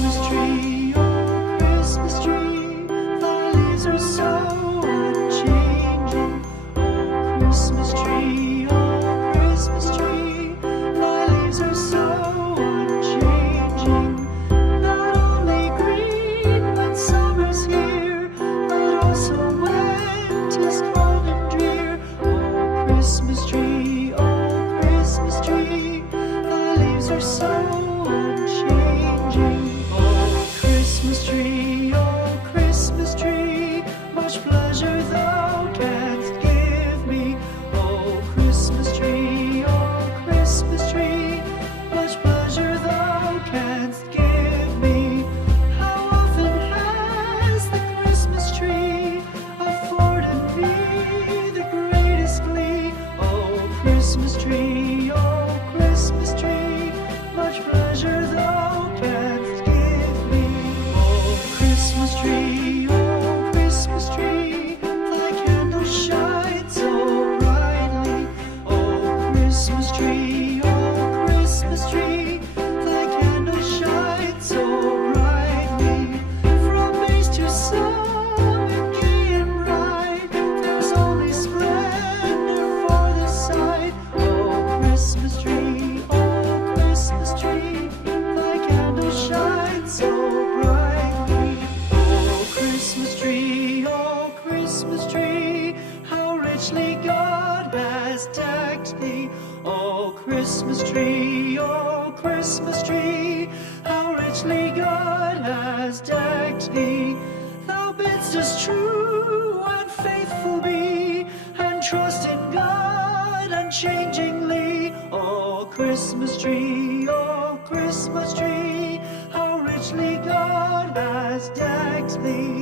Christmas tree, oh Christmas tree, thy leaves are so unchanging. Oh Christmas tree, oh Christmas tree, thy leaves are so unchanging. Not only green when summer's here, but also when 'tis cold and drear. Oh Christmas tree, oh Christmas tree, thy leaves are so unchanging. Oh Christmas tree, much pleasure thou canst give me. Oh Christmas tree, much pleasure thou canst give me. How often has the Christmas tree afforded me the greatest glee? Oh Christmas tree, much pleasure thou canst give me. Oh Christmas tree, thy candles shine so brightly. Oh Christmas tree, thy candles shine so brightly. From base to summit, gay and bright, there's only splendor for the sight. Oh Christmas tree, thy candles shine so brightly. Oh Christmas tree, how richly God has decked thee. Oh Christmas tree, how richly God has decked thee. Thou bidst us true and faithful be, and trust in God unchangingly. Oh Christmas tree, how richly God has decked thee.